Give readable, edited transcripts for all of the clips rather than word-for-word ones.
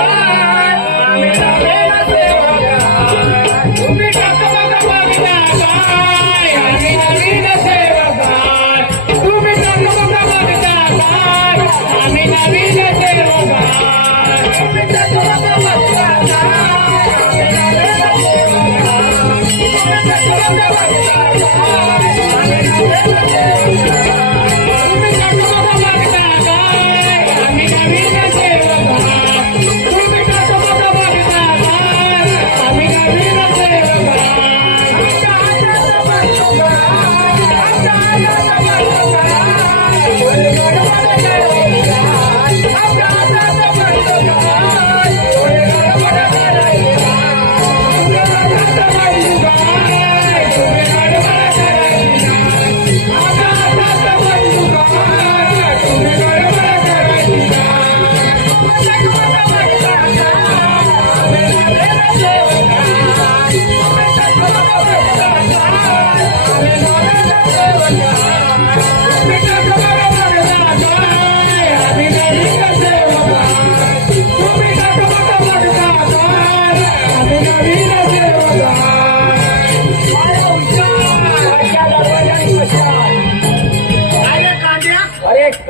आम्ही नवीन सेवक तुम्ही टकमक बघता काय आम्ही नवीन सेवक तुम्ही टकमक बघता काय आम्ही नवीन सेवक तुम्ही टकमक बघता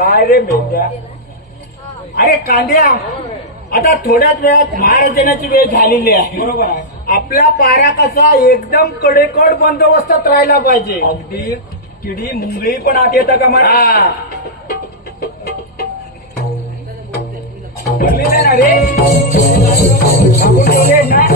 काय रे मेंढ्या अरे कांद्या आता थोड्याच वेळात महाराजांची वेळ झालेली आहे बरोबर आहे आपला पारा कसा एकदम कडेकोट बंदोबस्तात राहायला पाहिजे अगदी किडी मुंगळी पण आत येतं का मला बोलले ना रे बोलले ना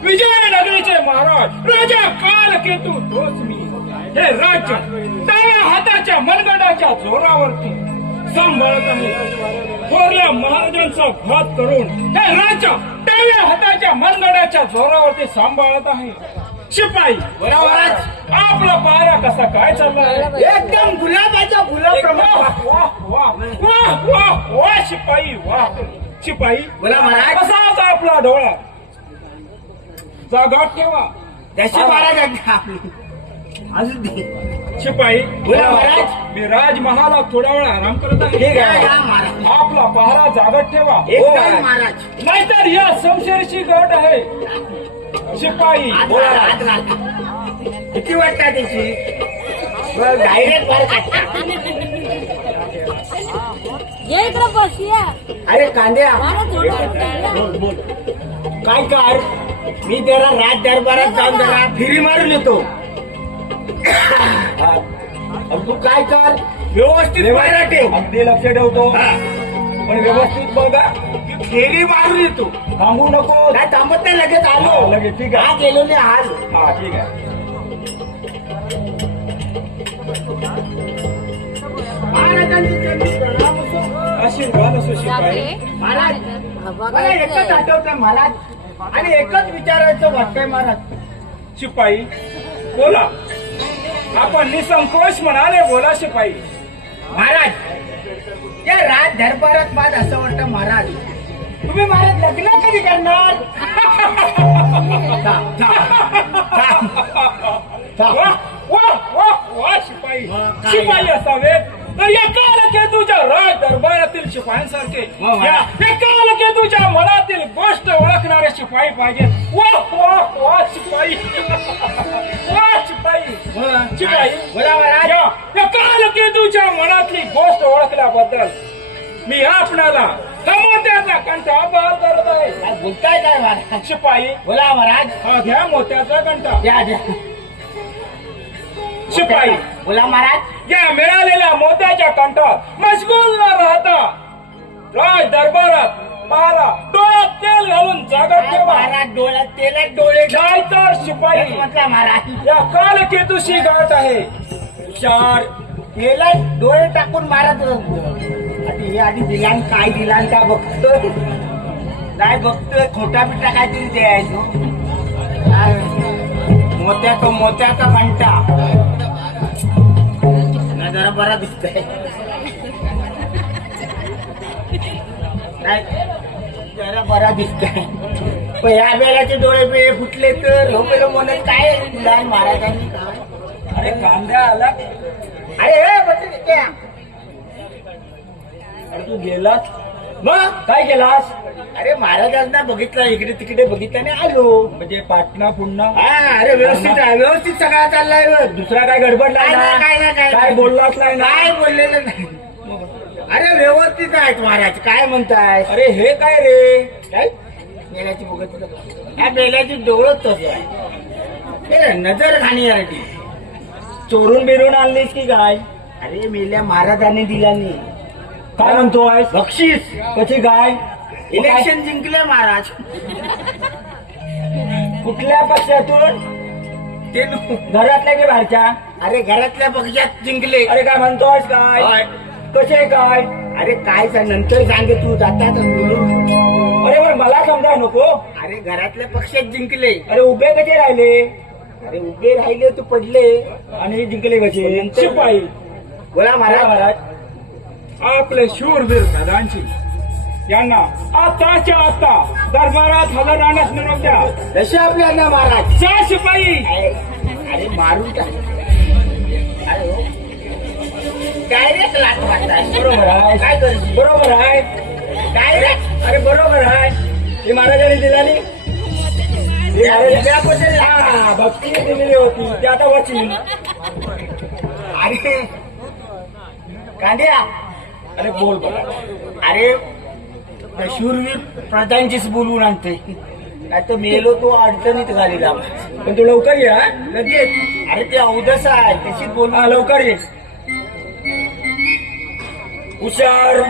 विजयनगरीचे महाराज राजा कालकेतू तोच मी हे राज्य डाव्या हाताच्या मनगडाच्या जोरावरती सांभाळत आहे थोरल्या महाराजांचा घात करून हे राज्य डाव्या हाताच्या मनगडाच्या जोरावरती सांभाळत आहे शिपाई बरोबर आपला पारा कसा काय चाललाय एकदम गुलाबाच्या फुलाप्रमाणे वाह वाह वाह वाह शिपाई वाह शिपाई बोला महाराज कसाच आपला डोळा जागा ठेवा त्याशी महाराज अजून शिपाई बोला महाराज मी राजमहालात थोडा वेळ आराम करत आहे आपला पहारा जागत ठेवा महाराज नाहीतर या समशेरची गट आहे शिपाई किती वाटतं त्याची डायरेक्ट अरे कांद्या काय कर मी जरा राज दरबारात जाऊन जरा फिरी मारून येतो तू काय कर व्यवस्थित पायरा ठेव अगदी लक्ष ठेवतो पण व्यवस्थित बघा फेरी मारून येतो थांबू नको काय थांबत नाही लगेच आलो लगेच ठीक आहे गेलो नाही आज हा ठीक आहे आशीर्वाद असो शिपाई महाराज मला एकच आठवतंय महाराज आणि एकच विचारायचं वाटतंय महाराज शिपाई बोला आपण निसंकोच म्हणाले बोला शिपाई महाराज या राज दरबारात माझ असं वाटतं महाराज तुम्ही महाराज लग्न कधी करणार शिपाई शिपाई असावे तर या कालकेतूच्या राज दरबारातील शिपायांसारखे या कालकेतूच्या मनातील गोष्ट ओळखणारे शिपाई पाहिजे वाह वाह वाह शिपाई वाह शिपाई शिपाई या कालकेतूच्या मनातली गोष्ट ओळखल्याबद्दल मी आपणाला मोत्याचा कंठा बहाल करत आहे बोलताय काय महाराज शिपाई बोला महाराज हा घ्या मोत्याचा कंठा द्या द्या शिपाई बोला महाराज या मिळालेल्या मोत्याच्या कंठात मशगूल न राहता राज दरबारात पारा डोळ्यात तेल घालून जागत ठेवा महाराज डोळ्यात तेलात डोळे नाही तर शिपाई म्हटला महाराज या कालकेतूशी गाठ आहे चार तेलात डोळे टाकून मारत हे आधी दिलान काय दिलान का बघतोय नाही बघतोय खोटा बिटा काहीतरी द्यायचो मोत्याचा घंटा जरा बरा दिसतंय. नाही, जरा बरा दिसतंय. पण ह्या बेलाचे डोळे बिळे फुटले तर लोक म्हणत काय लहान महाराजांनी काय. अरे कांद्या आला. अरे हे बटन त्या. अरे तू गेलास मग काय केलास? अरे महाराजांना बघितलं, इकडे तिकडे बघितलं नाही आलो. म्हणजे पाटणा पुन्हा हा, अरे व्यवस्थित आहे, व्यवस्थित सगळा चाललाय. दुसरा काय गडबड काय नाही, काय नाही, काय काय नाही. बोललाच नाही ना? काय बोललेलं नाही. अरे व्यवस्थित आहेत महाराज, काय म्हणताय. अरे हे काय रे? काय बेलाची बघत ह्या बेलाची डोळत तसं आहे. नजर खाण्यासाठी चोरून बिरून आणलीस की काय? अरे मेल्या महाराजांनी दिला नाही. काय म्हणतोय? बक्षीस कशी काय? इलेक्शन जिंकले महाराज. कुठल्या पक्षातून? ते घरातल्या की बाहेरच्या? अरे घरातल्या पक्षात जिंकले. अरे काय म्हणतोय काय? होय. कसे काय? अरे काय सांग, नंतर सांगे तू जाता तर बोलू. अरे बरं मला समजा नको. अरे घरातल्या पक्षात जिंकले. अरे उभे कसे राहिले? अरे उभे राहिले तू पडले. आणि जिंकले कसे? शिपाई. बोला महाराज. महाराज आपले शूरवीर प्रधानजी यांना आताच्या आता दरबारात हजर राहण्यास निरोप द्या. कसे आपल्याला महाराज. जा शिपाई. अरे मारून टाक. अरे हो. डायरेक्ट लाट मारताय. बरोबर आहे. काय करशील. बरोबर आहे. डायरेक्ट. अरे बरोबर आहे. ही महाराजांनी दिलाली. हा भक्ती दिलेली होती ती आता वाचीन. अरे कांद्या. अरे बोल बघा. अरे शूरवीर प्रधानचीच बोलवून आणते. नाही तर मेलो तो अडचणीत झालेला. पण तू लवकर ये. हा? लगेच. अरे ते अवदस आहे त्याची बोल. हा लवकर ये. हुशार.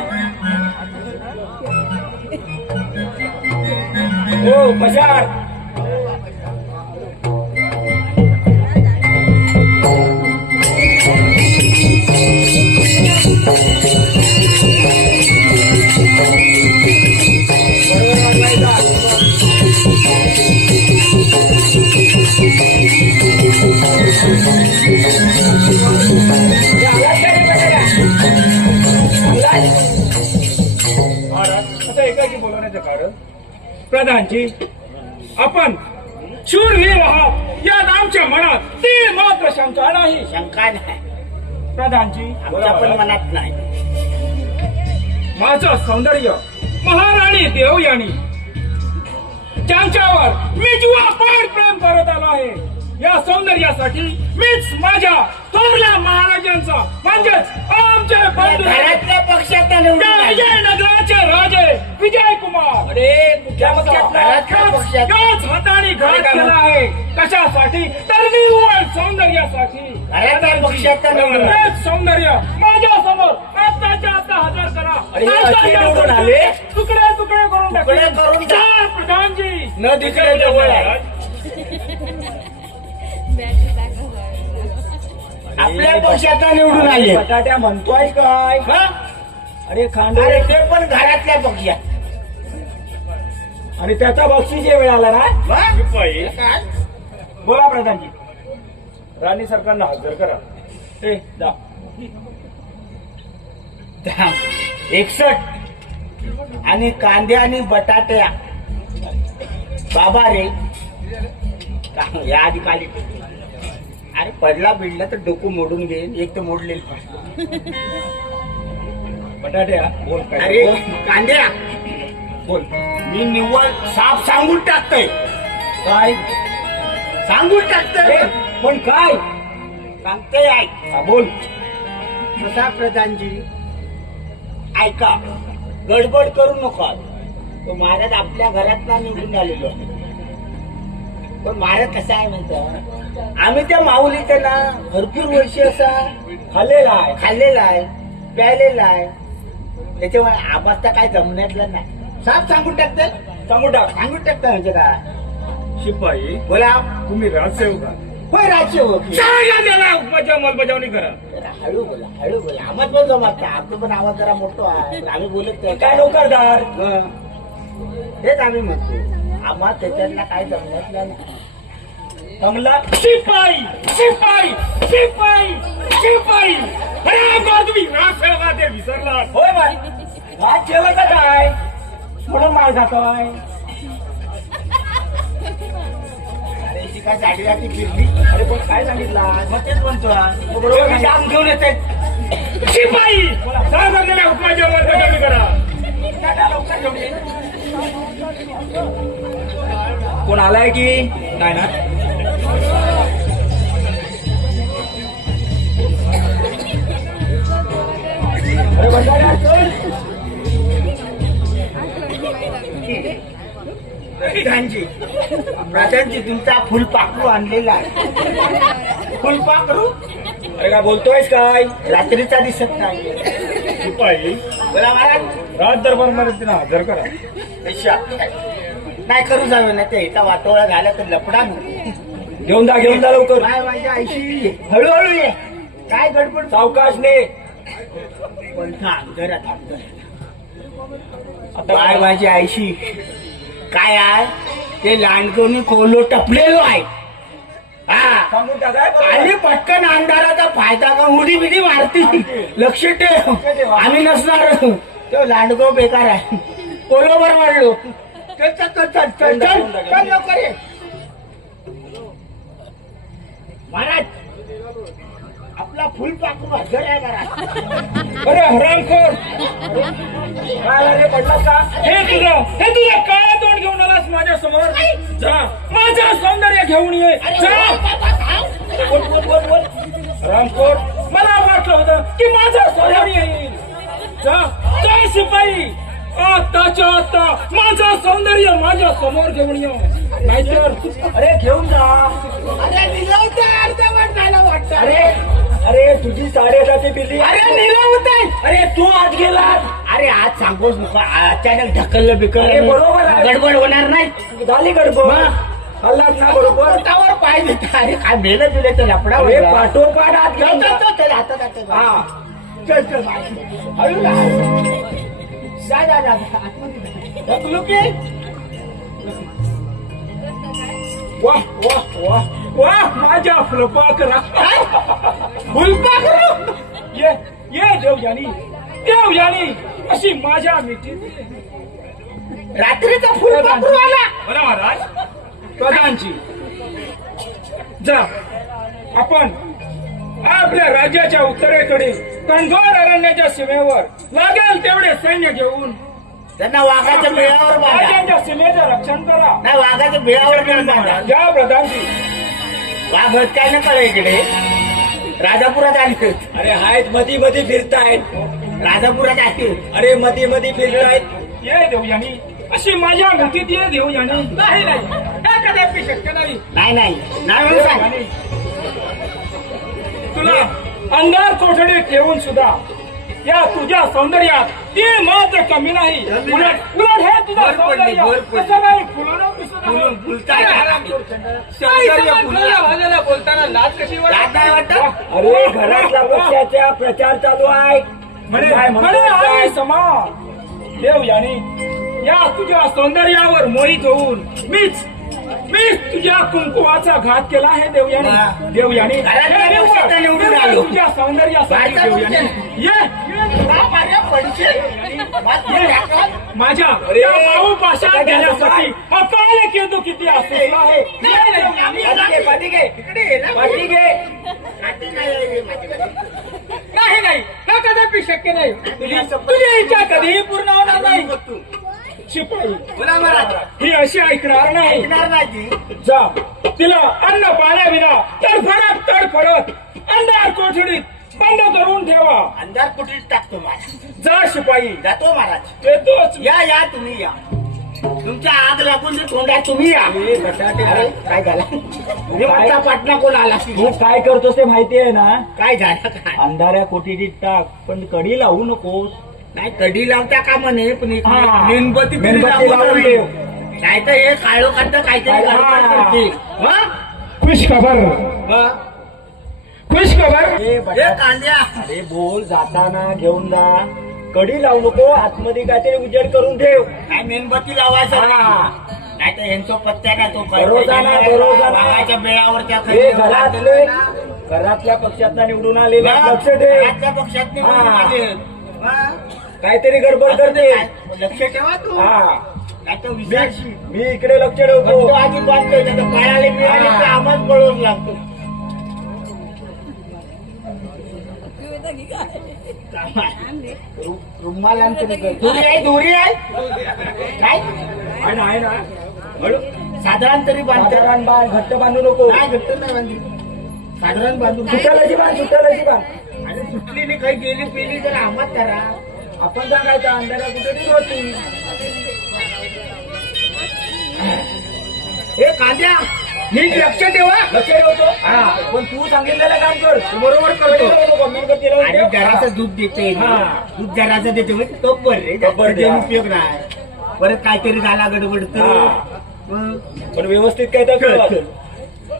हो बशार. आता एकाकी बोलवण्याचं कारण प्रधानजी आपण शूरवीर आहात यात आमच्या मनात तीळ मात्र शंका नाही. शंका नाही. प्रधानजी आमच्या पण मनात नाही. माझं सौंदर्य महाराणी देवयानी ज्यांच्यावर मी जीवापाड प्रेम करत आलो आहे या सौंदर्यासाठी मीच माझ्या थोरल्या महाराजांचा म्हणजेच आमच्या घरातल्या पक्षात निवडून आले. विजयनगराचे राजे विजय कुमार. अरे कुठल्या घरातल्या पक्षात. याच हाताने घात केला आहे. कशासाठी तर निव्वळ सौंदर्यासाठी. घरातल्या पक्षात निवडून आले. तेच सौंदर्य माझ्या समोर आताच्या आता हजर करा. अरे हे असे निवडून आले. तुकडे तुकडे करून तुकडे टाकले. करून टाक. जा, प्रधानजी. न दिसले जवळ आहे. आपल्या पक्षात निवडून आले. बटाट्या म्हणतोय काय? हा? अरे खांडे. अरे ते पण घरातल्या पक्षात. आणि त्याचा बक्षीस वेळ आला ना. हा? काय? बोला प्रधानजी. राणी सरकारला हजर करा. ए जा. 61 आणि कांद्या आणि बटाट्या. बाबा रे या आधी काली. अरे पडला बिडला तर डोकं मोडून घेईन. एक तर मोडलेलं. बटाट्या बोल काय. अरे बोल. कांद्या बोल मी निव्वळ साफ सांगून टाकतोय. काय सांगून ए, टाकतोय. पण काय सांगतोय ऐक. हा, बोल. प्रताप प्रधानजी ऐका. गडबड करू नका. तो महाराज आपल्या घरात ना निघून आलेलो आहे. पण महाराज कसा आहे म्हणतो आम्ही त्या माऊलीचं ना भरपूर वर्ष असा खाल्लेला आहे प्यायलेला आहे. त्याच्यामुळे आवाजता काय जमण्यातलं नाही. साफ सांगून टाकते. सांगू टाक. सांगून टाकतं म्हणजे काय. शिपाई बोला. तुम्ही राजसेवक आहात. होय राजसेवक. सांगा त्याला अंमलबजावणी करा. जरा हळू बोला हळू बोला. आवाज पण जमत नाही. आपलं पण आवाज जरा मोठा आहे. आम्ही बोलत नाही. काय नोकरदार. हेच आम्ही म्हणतो आम्हाला त्याच्यातला काय जमण्यातलं नाही. कमला शिपाई शिपाई शिपाई शिपाई. तुम्ही राग सेवा ते विसरला. होय बाय राज जेवायचा काय म्हणून मार खातोय. अरे ती काय झाडी राहती फिरली. अरे पण काय सांगितला मग तेच म्हणतो बरोबर काम घेऊन येते. शिपाई साधारण हुकमाच्या वर्ग कमी करा. लवकर घेऊन ये. कोण आलाय की नाही ना. अरे बंधाऱ्या चल. प्रधानजी प्रधानजी तुमचा फुलपाखरू आणलेला आहे. फुलपाखरू अरे काय बोलतोयस काय रात्रीचा दिसत नाही. शिपाई बोला महाराज राज दरबार मध्ये हजर करा. कशा नाही करू जावे ना ते एका वाटोळा झाला तर लपडा नको. घेऊन जा लवकर. काय माझ्या आईशी हळूहळू ये. काय गडबड सावकाशने. पण थांब जरा थांब जरा. काय माझी आईशी काय आहे ते लांडकोनी कोलो टपलेलो आहे. हा सांगून टाकाय. आणि पटकन अंधाराचा फायदा का उडी बिडी मारती. लक्ष ठेव आम्ही नसणार. तो लांडगो बेकार आहे. कोलोबर मारलो. चल चल चल चल चल चल चल लवकर ये. महाराज आपला फुलपाखरू हजर आहे महाराज. अरे हरामखोर काय रे पडला का. हे तुझं काळा तोंड घेऊन आलास माझ्या समोर. जा माझं सौंदर्य घेऊन ये. जा बोल बोल बोल बोल. हरामखोर मला वाटलं होतं की माझं सौंदर्य येईल. जा जा शिपाई आत्ताच्या आत्ता माझं सौंदर्य माझ्या समोर घेऊन ये. नाहीतर अरे घेऊन जा. अरे निलवते अर्धवट झालं वाटतं. अरे तुझी 8:30 बिल्ली. अरे निलवते. अरे तू आत गेला. अरे आज सांगूच नको अचानक ढकललं बिकललं बरोबर गडबड होणार नाही. झाली गडबड हल्लाच ना बरोबर पोटावर पाय देत. अरे काय मेलं तुला तर लपडा पाठोपाठ आत घेऊन हातात. हा चल चल हळू जा जा जा ढकलू की. वाह वाह वाह वाह माझ्या फुलपाखरा. फुलपाखरू ये देवयानी अशी माझ्या मिठीत रात्रीचा फुलपाखरू आला. बरं महाराज प्रधानजी जा आपण आपल्या राज्याच्या उत्तरेकडे कणघोर अरण्याच्या सीमेवर लागेल तेवढे सैन्य घेऊन त्यांना वाघाच्या बिळावर बांधा. राज्याच्या सीमेचं रक्षण करा. नाही वाघाच्या बिळावर पण बांधा. या प्रधानजी वाघ काय ना कळ इकडे राजापुरात आले. अरे आहेत मधी फिरतायत. राजापुरात आले. अरे मधी फिरतायत. ये देवयानी अशी माझ्या मिठीत ये देवयानी. नाही हे कदापि शक्य नाही. नाही नाही नाही म्हणून सांग. देवयानी, तुला अंधार कोठडीत ठेवून सुद्धा या तुझ्या सौंदर्यात ती मात्र कमी नाही. उलट हे तुझं भर पडली, सौंदर्य भर पडली. कसं नाही फुलून दिसत आहे. फुलून फुलताय. बोलताना लाज कशी रात नाही वाटत. अरे घरातल्या पक्षाचा प्रचार चालू आहे. म्हणे आई समान देवयानी या तुझ्या सौंदर्यावर मोहित होऊन मीच तुझ्या कुंकुवाचा घात केला आहे देवयानी. वा. देवयानी घरातल्या हे पक्षाचा निवडून आलो. तुझ्या सौंदर्यासाठी बायका देवयानी ये माझ्या अरे, या भाऊ पाशात घेण्यासाठी अकाल केतू किती असतो आहे. पाठी घे. नाही हा कदापि शक्य नाही. तुझी इच्छा कधीही पूर्ण होणार नाही. शिपाई बोला महाराज. ही अशी ऐकणार नाही. ऐकणार नाही. जा तिला अन्न पाण्याविना तडफडत अंधार कोठडीत बंद करून ठेवा. अंधार कुठे टाकतो महाराज. जा शिपाई जातो महाराज. येतोच. या तुम्ही या. तुमच्या आग लागून जे तोंडात तुम्ही या. अरे, काय झालं मी म्हणता पाटणा कोण आला. तू काय करतोस ते माहिती आहे ना. काय झालं काय. अंधाऱ्या कोठडीत टाक पण कडी लावू नकोस. नाही कधी लावता का म्हणे पण एक हा. मेणबत्ती तरी मेणबत्ती लावून लावून ठेव. ठेव. नाही तर हे काळो काढतं काहीतरी हा. गडबड करते. हं? खुश खबर हं? खुश खबर. ए, हे बटा- कांद्या अरे बोल जाताना घेऊन जा. कडी लावू नको. आतमध्ये काहीतरी उजेड करून ठेव. काय मेणबत्ती लावायचं हा. नाही तर यांचा पत्त्या ना तो बरोबर ना, बरोबर ना. वाघाच्या बेळावर त्या हे घरातले घरातल्या पक्षात निवडून आलेले आहेत, लक्ष दे. आजच्या पक्षात निवडून हा. आले. हा. काहीतरी गडबड असं करते. काय? लक्ष ठेवा तू हा आता विचारशी मी इकडे लक्ष पण ठेवतो. तो आधी बांधतोय त्याचं पळाले मिळाले तर आम्हाला पळवून लागतो रुमाल दोरी आहे दोरी आहे काय आहे ना, आहे ना. हळू. साधारण तरी बांधतो साधारण बांध, घट्ट बांधू नको. काय घट्ट नाही बांधली साधारण बांधून सुटायला बांध, सुटायला बांध. आणि सुटली नाही काही गेली पेली तर आम्हाला करा आपण सांगायचं अंधारा कुठे नाही होती. हे कांद्या नीट लक्ष ठेवा लक्ष ठेवतो. हा. पण तू सांगितलेलं काम कर. तू बरोबर करतो मेणबत्ती लावून आणि ठेव. जराचं दूध देते हा. दूध जराचं देते म्हणजे तब्बर रे तब्बर तब्बर द्या. उपयोग नाही परत काहीतरी झाला गडबड तर हा. मग पण व्यवस्थित काय तर कर.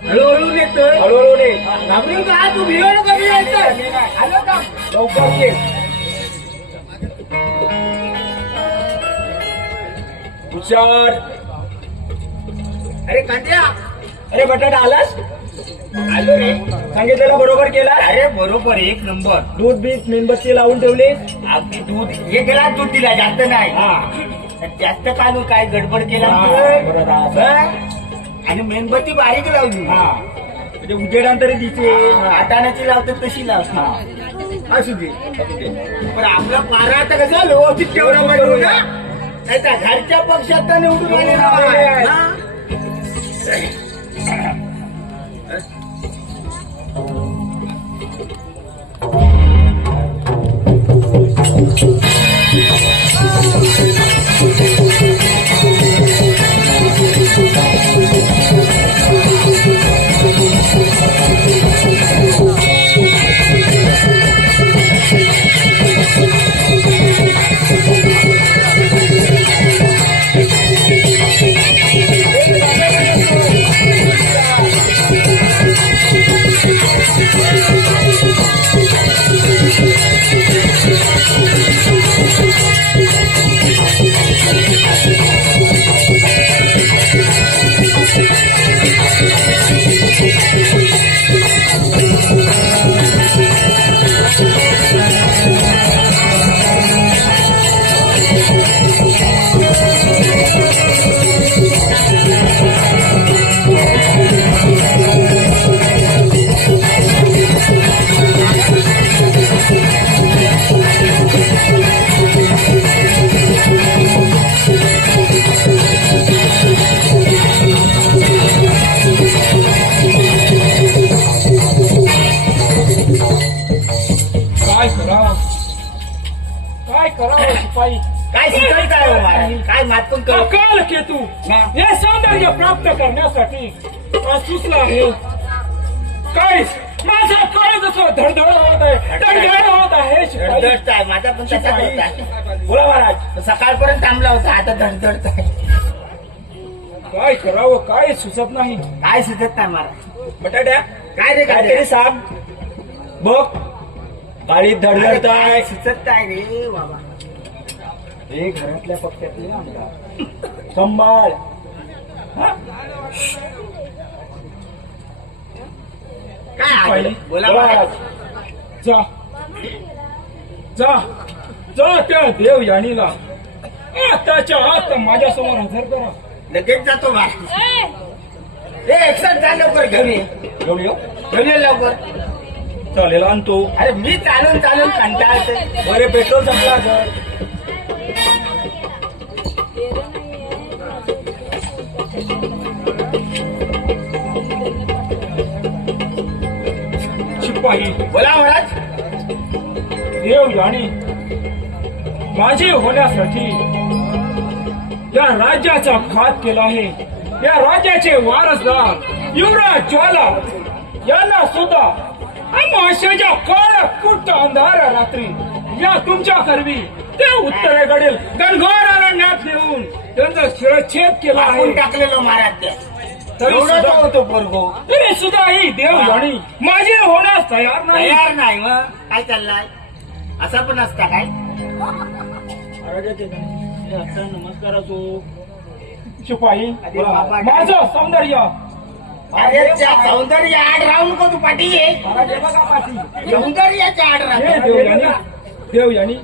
हळूहळू नेतोय हळूहळू नाही. घाबरून का तू भिवण कमी यायचं आलं का लवकर ये. हुशार. अरे कांद्या अरे बटाटा आलास. आलो रे सांगितलेलं बरोबर केला. अरे बरोबर एक नंबर दूध बीज मेणबत्ती लावून ठेवली. अगदी दूध एक ग्लास दूध दिला जास्त नाही हा. जास्त काढू काय गडबड केला हा, तू? बरोबर आहे. हा? आणि मेणबत्ती बारीक लावली हा म्हणजे उजेडांतरी दिसे. आटाण्याची लावतात तशी लावतो हा. असू दे पण आपला पारा आता कसं व्यवस्थित ठेवणं पाहिजे ना नाही तर घरच्या पक्षात तर निवडून आलेला आहे. हा? काय करावं काय करावं शिपाई. काय शिकायचं आहे हो महाराज? काय मातून कर अकाल केतू हे सौंदर्य प्राप्त करण्यासाठी सुचला आहे. काय माझा काळ जसं धडधड होत आहे धडधड होत आहे शिपाई. धडधडत आहे माझा पण तसा शिपाई. होत आहे. बोला महाराज. सकाळपर्यंत थांबला होता आता धडधडत आहे काय करावं काय सुचत नाही. काय सुचत नाही महाराज बटाट्या काय रे काहीतरी काय सांग. बघ गाडीत धडधडत आहे. सुचत काय रे बाबा हे घरातल्या पक्षातले आमदार संभाळ. हा? काय आहे? बोला बोला महाराज. महाराज. जा जा जा त्या देव यानीला आताच्या आत माझ्या समोर हजर करा. लगेच जातो महाराज हे एकसाथ जा लवकर घेऊन ये घेऊन येऊ. घेऊन ये लवकर चालेल आणतो. अरे मी चालून चालून कंटाळते बरे पेट्रोल संपला सर. शिपाई बोला महाराज देव यानी माझे होण्यासाठी या राज्याचा घात केला आहे. या राज्याचे वारसदार युवराज ज्वाला यांना सुद्धा अमावास्येच्या काळ्या कुट्ट अंधार रात्री या तुमच्या करवी ते उत्तरेकडील गणगोर अरण्यात नेऊन त्यांचा शिरच्छेद केला आपण आहे. टाकलेलो महाराज ते तरी एवढा सुद्धा- तो होतो पोरगो तरी सुद्धा ही देव यानी माझे होण्यास तयार नाही. तयार नाही मग काय चाललाय असा पण असता काय महाराजाचे नमस्कार असो. शिपाई अरे बाबा, माझं सौंदर्य अरे त्या सौंदर्य आड राहू नको तू पाठी ये मला हे बघा पाठी. सौंदर्याच्या आड हे राहतो देवयानी देवयानी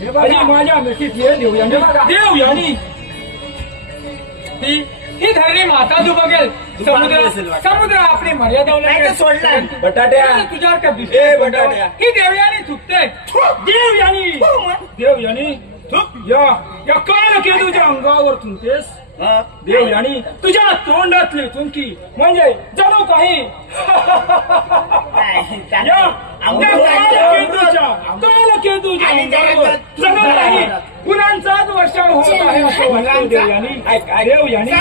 हे बघा. आणि माझ्या मिठीत ये देवयानी देवयानी ही धरणी माता तू बघेल समुद्र समुद्र आपली मर्यादा नाही तर सोडला बटाट्या तुझ्यावर का ए बटाट्या ही देवयानी चुकते देवयानी देवयानी या या काल केतूच्या अंगावर तुमतेस देवयानी तुझ्या तोंडातली तुमकी म्हणजे जणू काही या कालकेतूच्या आणि अंगावर जणू काही फुलांचाच वर्षाव होत आहे असं वाटतं देवयानी देवयानी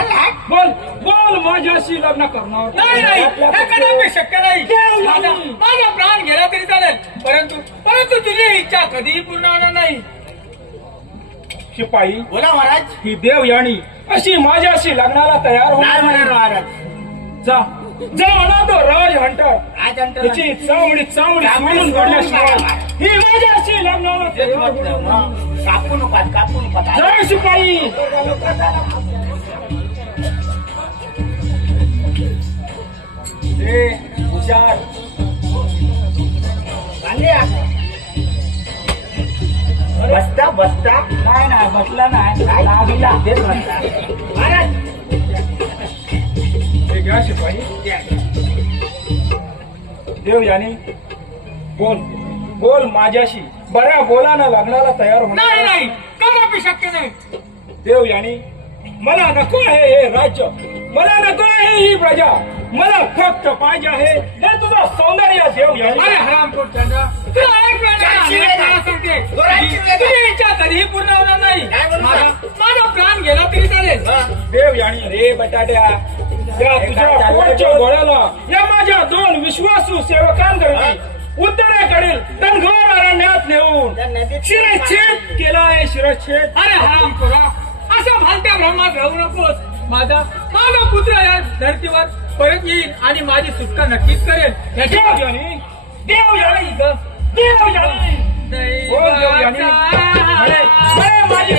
बोल बोल माझ्याशी लग्न करणार नाही नाही हे कदापि शक्य नाही माझा माझा प्राण गेला तरी चालेल परंतु परंतु तुझी इच्छा कधीही पूर्ण होणार नाही शिपाई बोला महाराज ही देवयानी अशी माझ्याशी लग्नाला तयार नाही होणार म्हणणार महाराज जा जा म्हणा तो राज हंटर आज अंतर त्याची चावडी चावडी सोडून काढल्याशिवाय ही माझ्याशी लग्नाला तयार होणार नाही. कापू नका कापू नका जय शिपाई ए हुशार बसता बसता नाही नाही बसला नाही लागला तेच म्हणता महाराज हे घ्या शिपाई देवयानी बोल बोल माझ्याशी बऱ्या बोलानं लग्नाला तयार नाही होणार नाही कदापि शक्य नाही देवयानी मला नको आहे हे राज्य मला नको आहे ही प्रजा मला फक्त पाहिजे आहे हे तुझं सौंदर्य अरे देवयानी हरामखोर चंद्रा तुला एक वेळा सांगते तुझी इच्छा कधीही पूर्ण होणार नाही काय बोलू माझा माझा प्राण गेला तरी चालेल देवयानी रे बटाट्या या तुझ्या पोटच्या गोळ्याला या माझ्या दोन विश्वासू सेवकांकडे उत्तरेकडील तणघोर अरण्यात नेऊन शिरच्छेद केला आहे शिरच्छेद अरे हरामखोरा अशा भालत्या भ्रमात राहू नकोस माझा माझा पुत्र या धरतीवर परत येईल आणि माझी सुटका नक्कीच करेल याची देवयानी देवयानी देवयानी बोल देवयानी म्हणे म्हणे माझी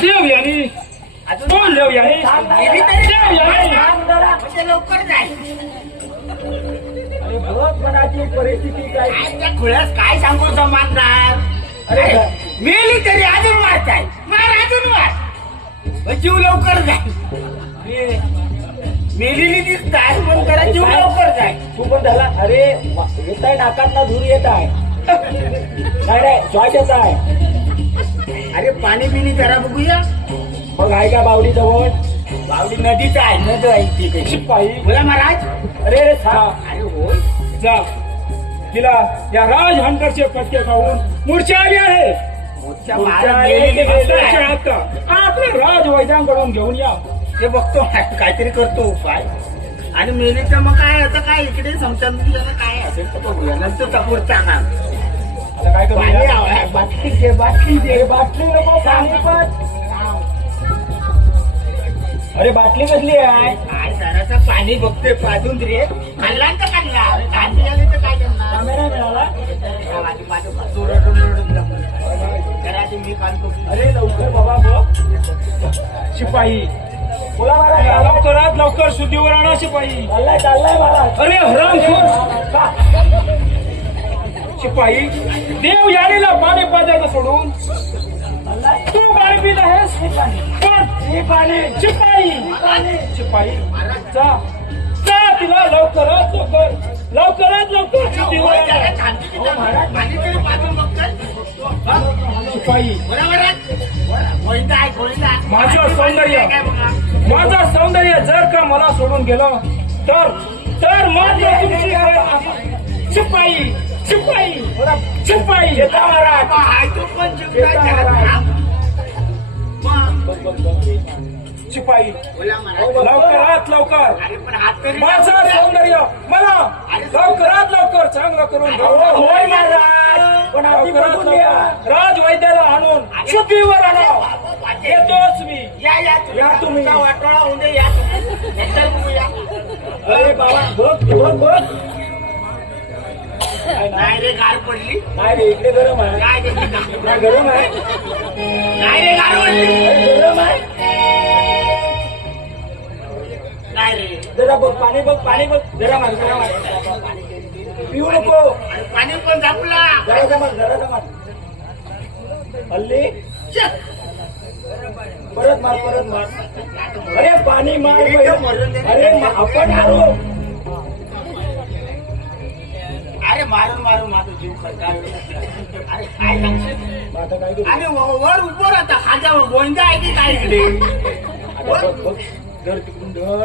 देव यानी कोण देव यानी गेली तरी देव यानी म्हणजे लवकर जाय. अरे बघ मनाची परिस्थिती काय. काय त्या खुळ्यास काय सांगू जमानदार. अरे अरे मेली तरी अजून मारताय. मार अजून मार. जीव लवकर जाय. मेलेली दिसताय पण जरा जीव लवकर जाय. तू पण झाला. अरे येत आहे नाकात ना धूर येत आहे. नाही रे श्वास येत आहे. अरे पाणी बिणी जरा बघूया. मग आहे का बावडी जवळ. बावडी नदीच आहे. नदी आहे तिकडे. शिपाई बोला महाराज. अरे रे था. अरे होय. जा तिला या राज हंटरचे पत्ते खाऊन मूर्छा आली आहे. मोठ्या मोठ्या महाराज मेलेली आताच्या दिसताय. आता आपले राज वैद्यांकडून घेऊन या. ते बघतो काहीतरी करतो उपाय. आणि मेलीचं मग काय आता काय इकडे समजा काय असेल तर बघूया. नंतर तपूर टाका. आता काय पाणी करूया. हवंय. बाटली घे. बाटली दे. अरे बाटली नको पाणी पण. अरे बाटली कसली आहे. काय जराचं पाणी बघतोय पाजून रे. खाल्ला तर खाल्ला. कांदी आली तर काय करणार. कॅमेरा मिळाला. मी काढतो. अरे लवकर बाबा बघ. शिपाई बोला या महाराज. लवकरात लवकर शुद्धीवर आणा शिपाई. चाललाय चाललाय महाराज. अरे हरामखोर शिपाई देव याडीला पाणी पाजायचं सोडून तू पाणी पित आहेस. पण पाणी शिपाई शिपाई जा जा तिला लवकरात लवकर शुद्धीवर आणा. पाणी तरी पाजून बघतोय. शिपाई माझं सौंदर्य जर का मला सोडून गेलं तर मात्र तुमची शिपाई शिपाई शिपाई शिपाई लवकरात लवकर माझं सौंदर्य मला लवकरात लवकर चांगलं करून होय महाराज. पण आधी लवकरात बघून घ्या. लवकर राजवैद्याला आणून शुद्धीवर आणा. येतोच मी. या तुम्ही. वाटोळा होऊन दे. या नंतर बघूया. अरे बाबा बघ बघ बघ. नाही रे गार पडली. नाही रे इकडे गरम आहे. काय रे नाही गरम आहे. नाही रे गार पडली. अरे गरम आहे. नाही रे. जरा बघ पाणी बघ पाणी बघ. गरम आहे गरम आहे. पिऊ नको. आणि पाणी पण झापला. जरा जमा. हल्ली परत मार. अरे पाणी मार. अरे आपण मारू. अरे मारून माझं जीव खर्चाळ. अरे काय सांगशील. आता काय करू. आणि वर उभं राहता. खालच्या गोंजा आहे की काय इकडे. बघ बघ. धर तिकडून धर.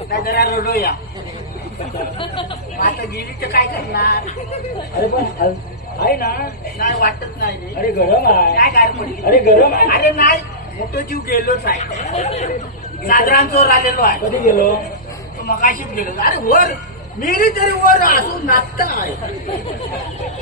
आता जरा रडूया. आता गेली तर काय करणार. अरे पण आहे ना. नाही वाटत नाही रे. अरे गरम आहे. काय गार पडली. अरे गरम आहे. अरे नाही मोठं जीव गेलोच आहे. साधारण चोर आलेलो आहे. कधी गेलो. तो मगाशीच गेलो. अरे वर मेली तरी वर असून नाचता आहे.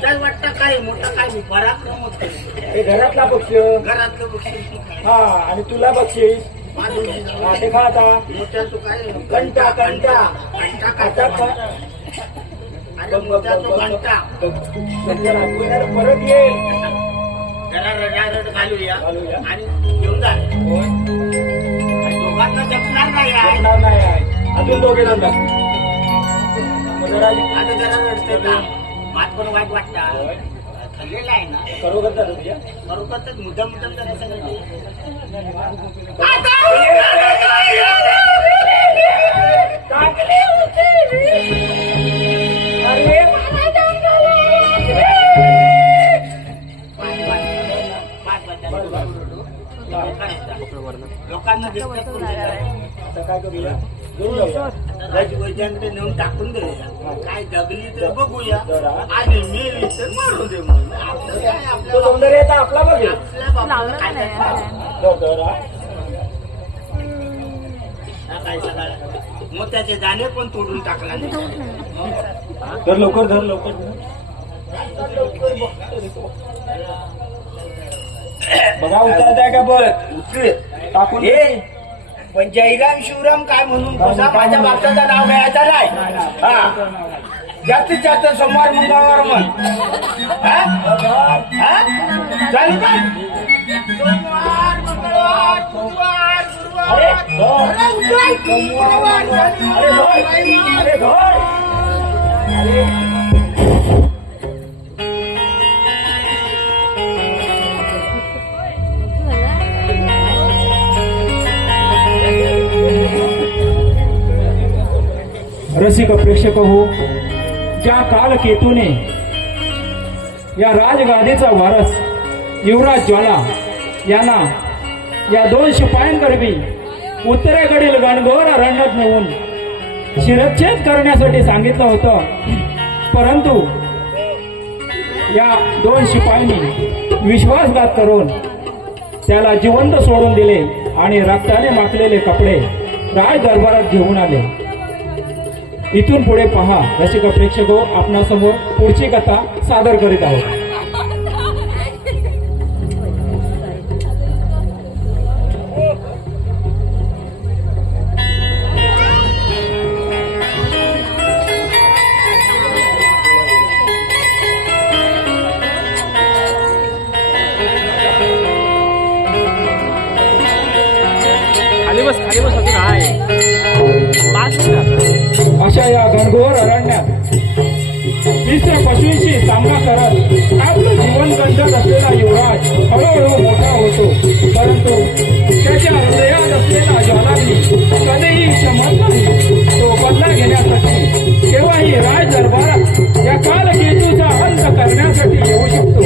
काय वाटतं काय मोठा काय मी पराक्रम होतो. अरे घरातला पक्ष. घरातलं बक्षीस हा आणि तुला बक्षीस. माझं हा, ते खा आता. मोठ्या तो काय घंटा. घंटा आता खा. काय. अरे मोठ्या तो घंटा. नंतर आठवण्याला परत येईल. जरा रडारड घालूया घालूया. आणि घेऊन जा होय. आणि दोघांना जपणार नाही आहे. जपणार नाही आहे. अजून दोघे जण जातील. मग जरा आता जरा रडते ना मात पण वाईट वाटतं खाल्लेला आहे ना खरोखर झालं तुझ्या बरोबर तर मुद्दाम मुद्दाम जरा सगळं लोकांना डिस्टर्ब करून आता काय करूया घेऊन जाऊया वैद्यांकडे नेऊन टाकून देऊया काय जगली तर बघूया आणि मेली तर मरू दे म्हणून आपलं काय तो आपल्या सौंदर्य आता आपला बघेल आपल्या बापाला काय करतात? हा काय सगळं मोत्याचे दाणे पण तोडून टाकला धर लवकर धर लवकर बघा उचलताय का परत टाकून हे पण जयराम शिवराम काय म्हणून कसा माझ्या बापसाचं नाव घ्यायचं नाही हा जास्तीत जास्त सोमवार मंगळवार म्हण हा? हा? चालेल का सोमवार मंगळवार बुधवार अरे गुरुवार धर. गुरुवार अरे धर. अरे धर. अरे रसिक प्रेक्षक हो, ज्या कालकेतूने या राजगादीचा वारस युवराज ज्वाला यांना या 2 शिपायांकरवी उत्तरेकडील गणगोर अरण्यात नेऊन शिरच्छेद करण्यासाठी सांगितलं होतं, परंतु या 2 शिपायांनी विश्वासघात करून त्याला जिवंत सोडून दिले आणि रक्ताने माखलेले कपडे राज दरबारात घेऊन आले. इथून पुढे पहा रसिक प्रेक्षको, आपणासमोर पुढची कथा सादर करीत आहोत. खाली बस अजून आहे 5 मिनिट अशा या घनघोर अरण्यात मिश्र पशूंशी सामना करत आपलं जीवन गंधत असलेला युवराज हळूहळू मोठा होतो, परंतु त्याच्या हृदयात असलेला ज्वालाग्नी कधीही क्षमत नाही. तो बदला घेण्यासाठी केव्हाही राज दरबारात या कालकेतूचा अंत करण्यासाठी येऊ शकतो.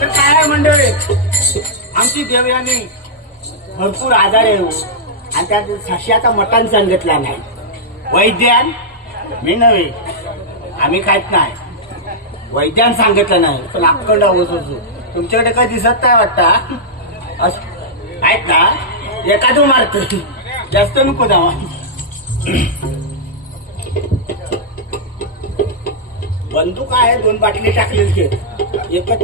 तर काय आहे मंडळी, आमची देवयानी भरपूर आजार आहे आणि त्यात सश्याचा मटण सांगितला नाही. वैद्यान मी नव्हे, आम्ही खात नाही. वैद्यान सांगितलं नाही पण अक्कल डावस असू तुमच्याकडे काही दिसत नाही वाटतं आहेत ना एखादं मारत जास्त नको दावा बंदूक आहे 2 बाटली टाकलेली एकच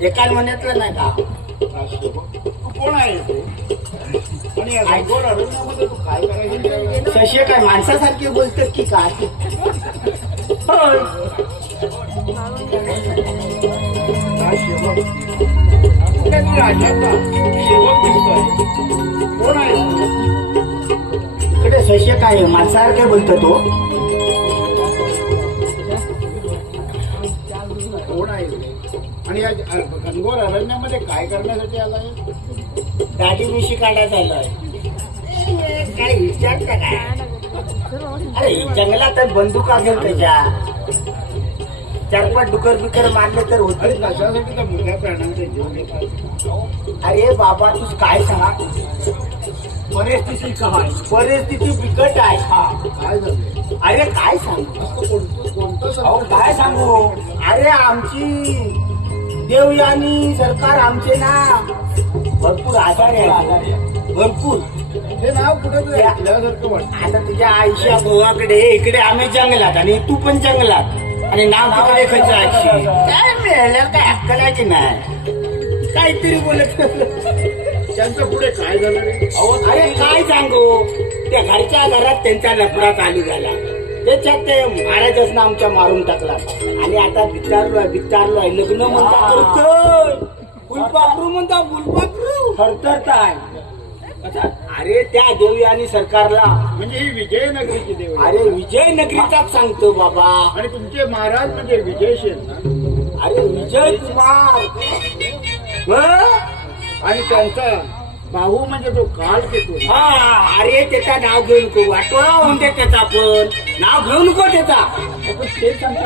एकाच महिन्यातलं नाही का कोण आहे ते? आणि या घनघोर अरण्यामध्ये तू काय करायचं? तसे काय माणसासारखे बोलतात की काय होय. काय सेवक? कुठल्या तरी राजाचा सेवक दिसतोय. कोण आहे तू? इकडे सश्य काय माणसासारखे बोलतो तो कोण आहे ते? आणि या घनघोर अरण्यामध्ये काय करण्यासाठी आलाय? दाढी मिशी काढायला आलोय काय विचारता काय अरे जंगलात बंदूक असेल त्याच्या 4-5 डुकर मारले तर अरे होते कशासाठी त्या मुख्या प्राण्यांचे जीव घेतात? अरे बाबा तू काय सांग परिस्थिती काय? परिस्थिती बिकट आहे काय झालं? अरे काय सांगू कोणतं अहो काय सांगू अरे आमची देवयानी सरकार आमचे ना भरपूर आजार आहे भरपूर हे नाव कुठे ऐकल्यासारखं वाटतं. आता तुझ्या आईच्या गोवाकडे इकडे आम्ही जंगलात आणि तू पण जंगलात आणि नाव तिकडे खंचायची काय मिळालं काय अक्कल आहे की नाही काहीतरी बोलत त्यांचं पुढे काय झालं रे? अरे काय सांगू त्या घरच्या घरात त्यांचा लफडा चालू झाला त्याच्यात ते महाराजच ना आमच्या मारून टाकला आणि आता विचारलोय लग्न म्हणता करतोय फुलपाखरू म्हणता फुलपाखरू थरथरताय अरे त्या देवी आणि सरकारला म्हणजे ही विजयनगरीची देव आहे. अरे विजयनगरीचाच सांगतो बाबा आणि तुमचे महाराज म्हणजे विजयशील ना? अरे विजय कुमार हं? आणि त्यांचा भाऊ म्हणजे तो काळ घेतो. हा अरे त्याचा नाव घेऊ नको वाटोळा होऊन दे त्याचा पण नाव घेऊ नको त्याचा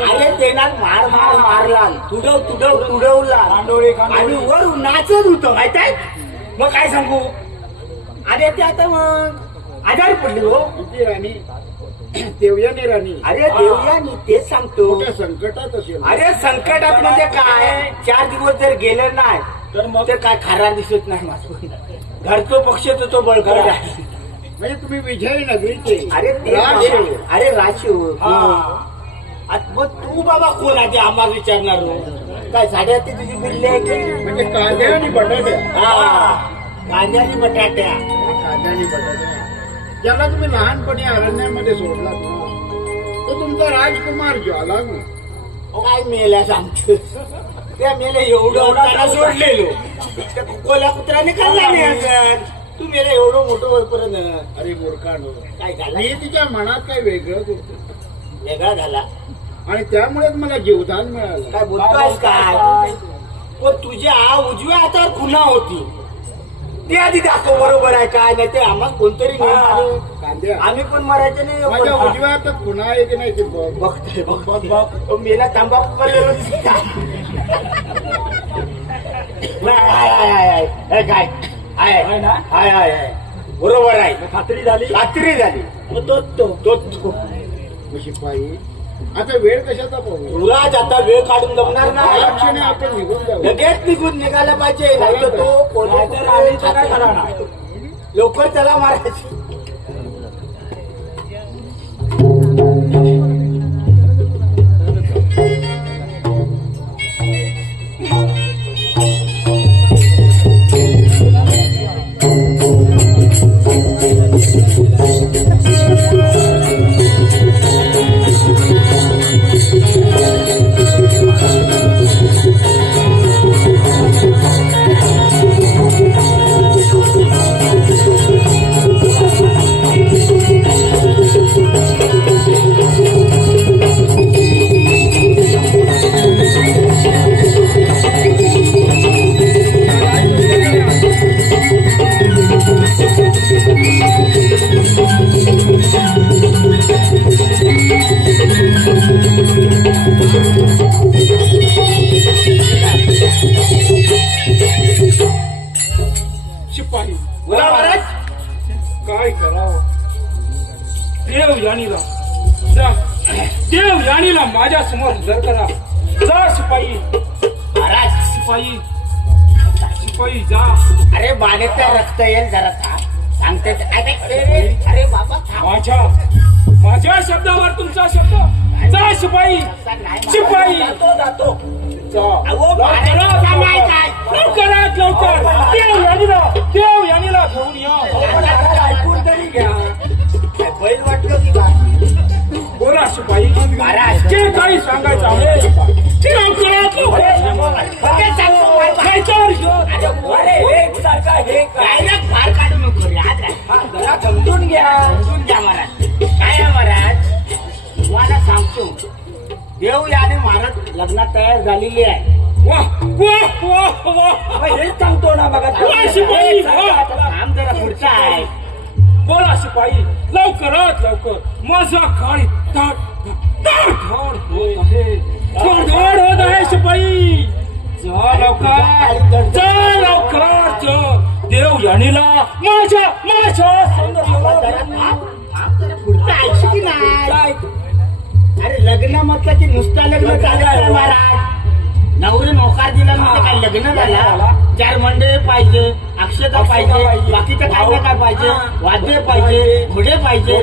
अरे त्याला मारला तुडवला आणि वर नाचत होतं माहित आहे मग काय सांगू अरे ते आता मग आजारी पडली हो किती राणी देवयानी राणी अरे देवयानी तेच सांगतो मोठ्या संकटात असेल. अरे संकटात म्हणजे काय 4 दिवस जर गेले नाही तर मग ते काय खरा दिसत नाही माझं घरचो पक्ष तो बळकट आहे म्हणजे तुम्ही विजयनगरीचे अरे ते राजशिव. अरे राजशिव मग तू बाबा कोण आहे ते आम्हाला विचारणार हो? काय साड्या ती तुझी बिल्ली आहे की म्हणजे कांदे आणि बटाट्या हा, कांदे आणि बटाट्या कांदे आणि बटाट्या ज्याला तुम्ही लहानपणी अरण्यामध्ये सोडला तो तुमचा राजकुमार ज्वाला काय मेल्या सांगतो त्या मेल्या एवढं त्याला सोडलेलो त्या कोल्या कुत्र्याने खाल्ला नाही असं तू मेला एवढं मोठं वरपर्यंत अरे मूर्खानो काय झालं मी तिच्या मनात काही वेगळंच होतं वेगळा झाला आणि त्यामुळेच मला जीवदान मिळालं. काय बोलतोयस काय पण तुझ्या उजव्या हातावर खुणा होती ती आधी दाखव बरोबर आहे काय नाही ते आम्हाला कोणतरी नियम आले. कांद्या आम्ही पण मरायचे माझ्या नाही उजव्या हातात पुन्हा आहे की नाही ते बघ. बघतोय बघ तो मेला तंबाखू खाल्लेलो दिसत काय आहे ना हाय बरोबर आहे खात्री झाली रात्री झाली मग तो शिपाई आता वेळ कशाचा पाहू तुलाच आता वेळ काढून जमणार या नाही क्षणी आपण निघून जाऊ. लगेच निघून निघायला पाहिजे नाही तर तो कोल्हापूर काय खरा नाही लवकर त्याला मारायची शिपाई बोला महाराज काय करावं देव यानीला जा देव यानीला माझ्या समोर हजर करा. जा शिपाई, महाराज शिपाई, शिपाई जा. अरे बागेचं रक्त येईल जरा सांगते. अरे बाबा माझ्या शब्दावर तुमचा शब्द. जा शिपाई, शिपाई जातो लवकरात लवकर देव यानीला घेऊन या. ऐकून तरी घ्या. बैल वाटलो की बा बोला शिपाई, महाराज. जे काही सांगायचं आहे ते लवकरात अरे एक सारखा हे काय डायरेक्ट फार काढू नको याद राहा. जरा समजून घ्या. समजून घ्या महाराज. काय आहे महाराज, तुम्हाला सांगतो, देव याने महाराज लग्नात तयार झालेली आहे. वाह वाह वाह वाह. हेच सांगतो ना बघा. शिपाई, काम जरा पुढचा आहे. बोला शिपाई, लवकरात लवकर. माझा काळी धड होत आहे शिपाई. जा लवकर, जा लवकर. देव यानीला माझ्या पुढचं ऐकशी की नाही. अरे लग्न म्हटलं की नुसतं लग्न चालत महाराज. नवरी मोकार दिला म्हणजे काय लग्न झाला. 4 मंडळी पाहिजे, अक्षता पाहिजे, बाकीचं काय ना काय पाहिजे, वाद्य पाहिजे, घोडे पाहिजे.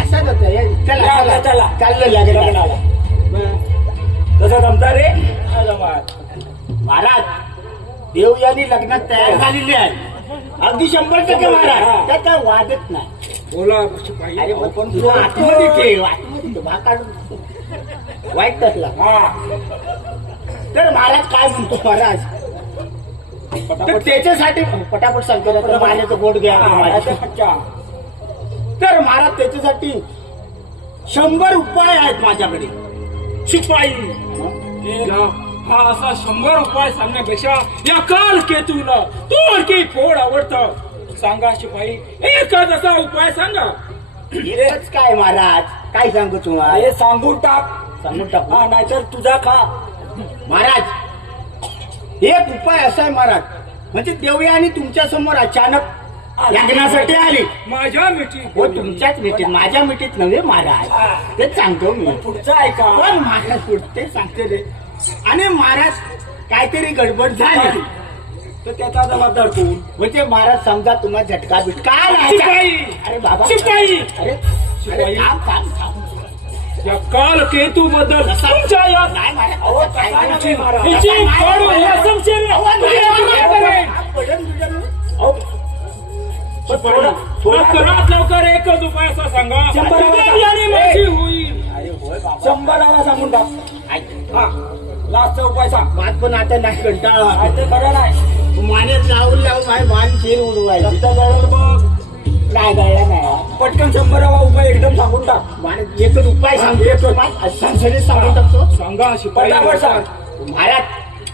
असंच होतं. चला चाललं लग्नाला. तसं जमता रे. महाराज, देव यांनी लग्नात तयार झालेली आहे. अगदी 100% महाराज, त्यात काय वादच नाही. बोला शिपाई. अरे पण तू आतमध्ये ठेव, आतमध्ये ठेव. भाग काढून वाईट कसला. तर महाराज काय म्हणतो महाराज, तर त्याच्यासाठी पटापट सांगतो ना, पाण्याचं गोड घ्या महाराज. तर महाराज त्याच्यासाठी 100 उपाय आहेत माझ्याकडे. शिपाई, हा असा 100 उपाय सांगण्यापेक्षा या काल केतूला तोडकी फोड आवडतं. सांगा शिपाई, एकच असा उपाय सांगा. एकच काय महाराज, काय सांगू तुम्हाला. हे सांगून टाक. सांगून टाकू हा, नाहीतर तुझा खा. महाराज. एक उपाय असा आहे महाराज, म्हणजे देवयानी तुमच्या समोर अचानक लग्नासाठी आली. माझ्या मिठी हो, तुमच्याच मिठीत, माझ्या मिठीत नव्हे महाराज. तेच सांगतो मी. पुढचं ऐका. पण महाराज पुढे ते सांगते रे. आणि महाराज काहीतरी गडबड झाली तर त्याचा जबाबदार कोण. म्हणजे महाराज समजा तुम्हाला झटका बिटका आला. शिपाई, अरे बाबा, शिपाई. अरे थांब. या काल केतू बद्दल तुमच्या या नाही महाराज. अहो, काय नाही महाराज. हिची काढू या संशयाने. लवकरात लवकर एकच उपाय असा सांगा. देवयानी माझी होईल. 100 सांगून टाक. हा, लास्टचा उपाय सांग. बात पण आता नाही कंटाळा. काय ते खरं नाही. माने लावून माझी मान शिर उडवायची. लक्षात जवळ बघ. काय गळला नाही. पटकन 100 उपाय एकदम सांगून टाक. माने एकच उपाय सांगतो. संशय सांगू टाकतो. सांगा शिपाई. पटापट सांग. महाराज,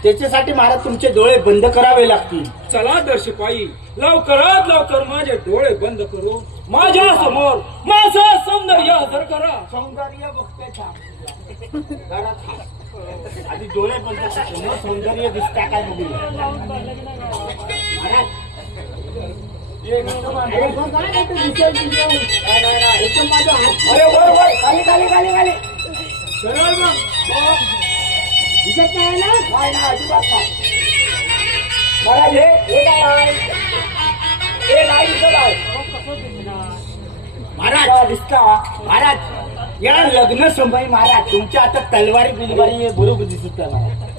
त्याच्यासाठी महाराज तुमचे डोळे बंद करावे लागतील. चला तर शिपाई, लवकरात लवकर माझे डोळे बंद करू. माझ्या समोर माझं सौंदर्य हजर करा. सौंदर्य बघते आधी डोळे बंद करतो, मग सौंदर्य दिसता काय बघूया. महाराज, अरे बघा ना, ते दिसेल तुझं. एकदम माझा हात अरे वर खाली. सरळ मग. दिसत नाही ना. नाही ना, अजिबात नाही. महाराज, हे काय आहे? हे नाही दिसत आहे. महाराज, दिसता. महाराज, या लग्न समय महाराज तुमच्या आता तलवारी बिलवारी बरोबर दिसत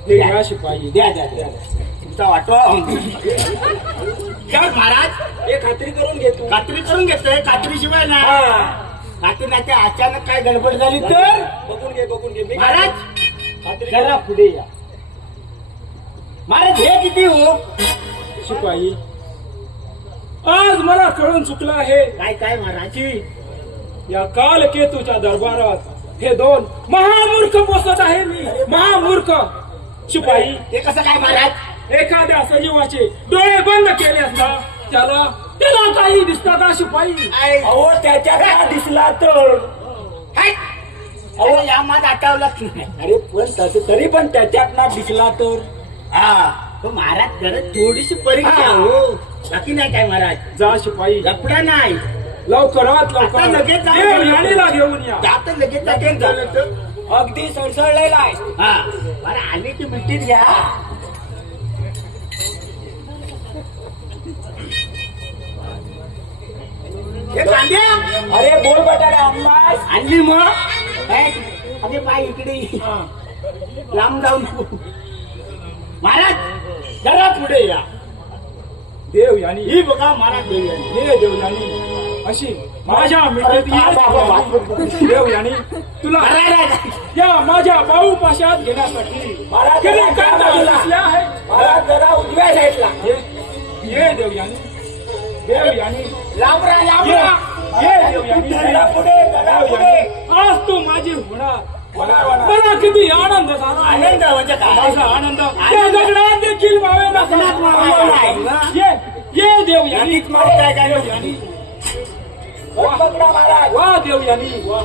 हे घ्या शिपाई. द्या तुमचा वाटवा. काय महाराज, हे खात्री करून घेतो. खात्री करून घेतोय. खात्रीशिवाय ना. खात्री नाही, अचानक काय गडबड झाली तर. बघून घे. मी महाराज, खात्री जरा पुढे या. महाराज, हे किती हो. शिपाई, आज मला कळून चुकलं आहे काय महाराज. की या काल केतूच्या दरबारात हे 2 महामूर्ख पोचत आहे. मी महामूर्ख. शिपाई, ते कसं काय महाराज. एखाद्या सजीवाचे डोळे बंद केले असता त्याला काही दिसतात का शिपाई. अहो, त्याच्यात दिसला तर. अहो, या माझ आठवलंच नाही. अरे पण तरी पण त्याच्यात ना दिसला तर. हा, तो महाराज जरा थोडीशी परीक्षा हो. बाकी नाही काय महाराज. जा शिपाई. लपडा नाही. लवकरात आता लवकर लगेच जा. देवयानीला घेऊन या. जात लगेच झालं. अगदी सळसळलेला आहे. हा बरं आली की मिठीत घ्या. हे कांद्या अरे बोल बटाटा अंबास. आणली मग काय? अरे पाय इकडे ये. लांब जाऊ नको. महाराज जरा पुढे या. देवयानी ही बघा महाराज देवयानी. हे देवयानी अशी माझ्या मिठीत ये. देवयानी तुला या माझ्या बाहू पाशात घेण्यासाठी महाराज किती जरा कांदा बाजूला. घुसल्या आहे. महाराज जरा उजव्या साईडला. ये देवयानी. देवयानी लांब राहा, लांब ये राहा. ये देवयानी. जरा पुढे, जरा पुढे. आज तू माझी होणार. मला किती आनंद झाला. आनंद म्हणजे काय? माझा आनंद त्या दगडात देखील वावे दगडात वावे नाही. ये देवयानी. नदीत मारताय का? देवयानी घट पकडा महाराज. वा देवयानी वा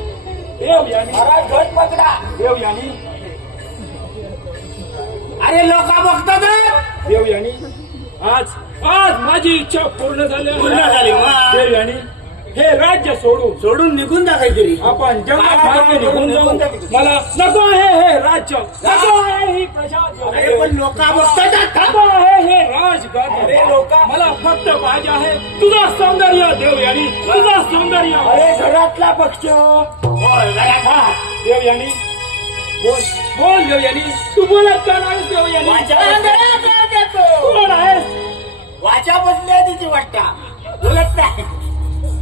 देवयानी महाराज घट पकडा. देवयानी अरे लोक बघतात. देवयानी आज आज माझी इच्छा पूर्ण झाली आहे. पूर्ण झाली, वा. देवयानी हे राज्य सोडून निघून जा काहीतरी. आपण जगात काय निघून जाऊ. निघून जा. मला नको आहे हे राज्य. नको आहे ही प्रजा. अरे पण लोक बघतात. नको आहे हे राजकारण. अरे लोका. मला फक्त पाहिजे आहे तुझं सौंदर्य देवयानी. तुझं सौंदर्य. अरे घरातला पक्ष. होय, जरा खा. देवयानी बोल बोल देवयानी. तू बोलत का नाहीस देवयानी? कोण आहेस? वाचा बसली आहे तिची वाटता. बोलत नाही.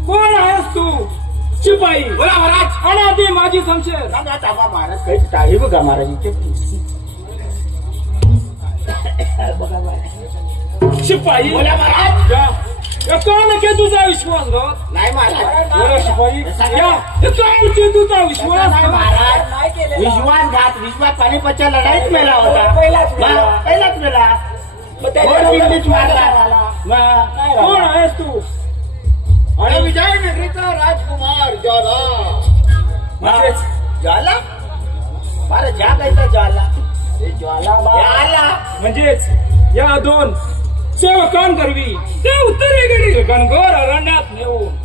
कोण आहेस तू? शिपाई. बोला महाराज. आणा ती माझी संशय. सांगा थांबा महाराज. काही टाळी बघा महाराज इथे. बघा महाराज. शिपाई बोला महाराज. या कोण के तुझा विश्वास घात? नाही महाराज. बोला शिपाई या कोण के तुझा विश्वास नाही घात? महाराज. नाही केलेला. विश्वास पानिपतच्या लढाईत मेला होता. पहिलाच मेला. मग पहिलाच मेला. मग त्याच्या गोडपिंडीच मारला. नाही कोण राहिला. आहेस तू? आणि विजयनगरीचा राजकुमार ज्वाला. म्हणजेच ज्वाला बरं ज्या काहीचा ज्वाला. हे ज्वालाबा. ज्वाला म्हणजेच या दोन सेवकांकरवी त्या उत्तरेकडील घनघोर अरण्यात नेऊन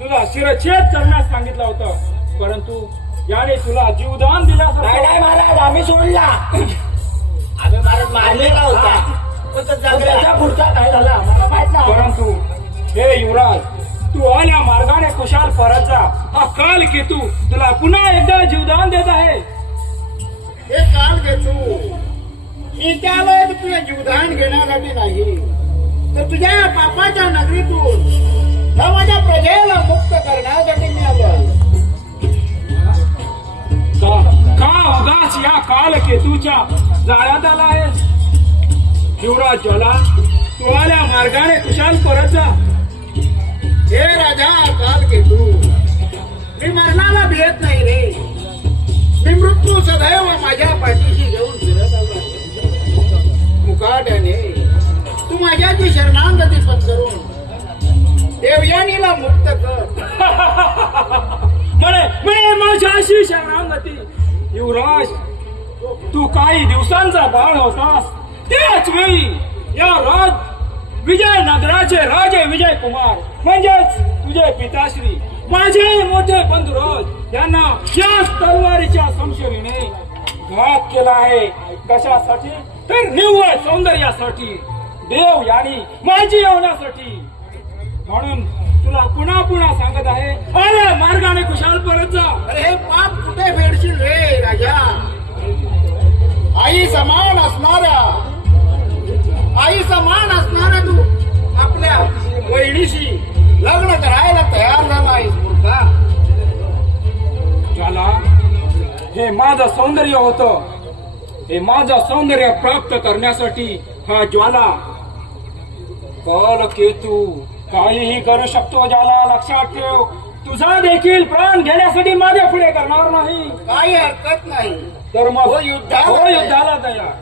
तुला शिरच्छेद करण्यास सांगितलं होतं. परंतु याने तुला जीवदान नाही नाही दिल्यासारखं. महाराज आम्ही सोडला. आम्ही महाराज मारलेला होता. तो तर पण जगला. त्याच्या पुढचा काय झाला आम्हाला माहित नाही. परंतु हे युवराज तू आल्या मार्गाने खुशाल परत जा. हा काल केतू तुला पुन्हा एकदा जीवदान देत आहे. हे काल घेतो. मी त्यावेळेस तुझे जीवदान घेण्यासाठी नाही तर तुझ्या पापाच्या नगरीतून न माझ्या प्रजेला मुक्त करण्यासाठी मी आलो. का उदास या काल केतूच्या जाळ्यात आला आहेस? युवराज ज्वाला तू आल्या मार्गाने खुशाल परत जा. हे राजा काल घेतो. मी मरणाला भियत नाही रे. मी मृत्यू सदैव माझ्या पाठीशी घेऊन फिरत आलो. मुकाट्याने तू माझ्याची शरणागती पत्करून देवयानीला मुक्त कर. म्हणे माझ्याशी शरणागती. युवराज तू काही दिवसांचा बाळ होतास त्याच वेळी या विजयनगराचे राजे विजय कुमार म्हणजेच तुझे पिताश्री माझे मोठे बंधुराज यांना याच तलवारीच्या संशयीने घात केला आहे. कशासाठी? तर निव्वळ सौंदर्यासाठी. देवयानी माझी येवण्यासाठी. म्हणून तुला पुन्हा पुन्हा सांगत आहे अरे मार्गाने कुशाल परत जा. अरे हे पाप कुठे फेडशील रे राजा. आई समान असणारा तू आपल्या बहिणीशी लग्न करायला तयार झाला आहेस मूर्खा. ज्वाला हे माझं सौंदर्य होतं. हे माझं सौंदर्य प्राप्त करण्यासाठी हा ज्वाला काल केतू काहीही करू शकतो. ज्वाला लक्षात ठेव. तुझा देखील प्राण घेण्यासाठी माझ्या पुढे करणार नाही. काही हरकत नाही. तर मग हो युद्धाला हो युद्धाला तयार.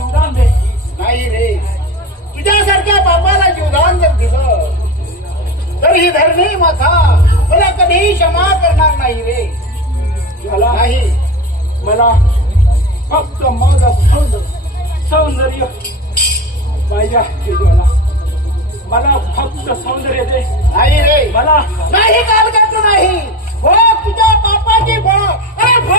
जीवदान दे. नाही रे, तुझ्यासारख्या बापाला जीवदान जर दिलं तर ही धरणी माता मला कधीही क्षमा करणार नाही रे. मला नाही. मला फक्त माझं सौंदर्य पाहिजे आहे तुला. मला फक्त सौंदर्य दे. नाही रे, मला नाही कालगाचं नाही. हो तुझ्या बापाची भो, अरे भो